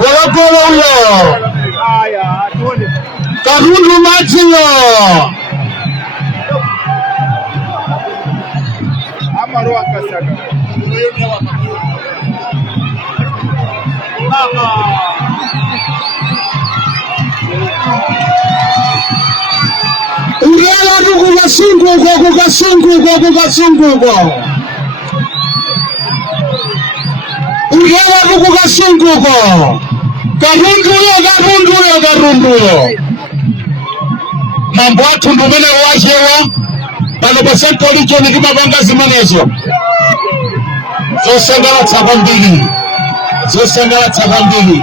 Gologolo huyo. Kahundu Majilo. Uriala ndugu kukasunguko. Uriala ndugu kasunguko. Karunduyo. Mambo watu ndumene wajewa. Pano pasento licho ni kima banga zimanezo. Zosangala tabambili.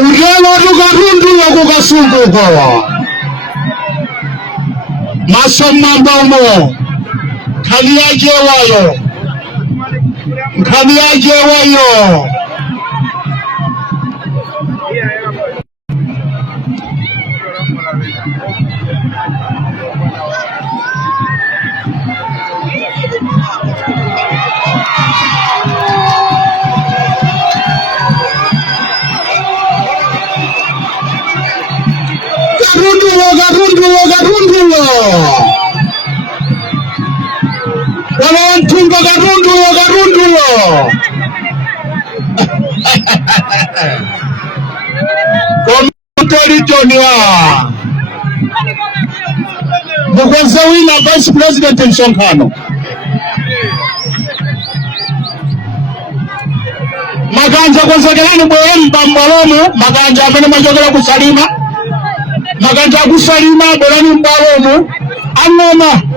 Uriala ndugu kukasunguko. Masomambaumo. Kaliaje wayo. Garunduyo. Wanawantunga garunduyo. Komitolitonwa. Mugwenzawina Vice President Mshonkano. Maganja kwanzagelani mwemba mbalomu. Maganja amene majogela kusalima. Maganja kusalima bolani mbalomu. Anoma.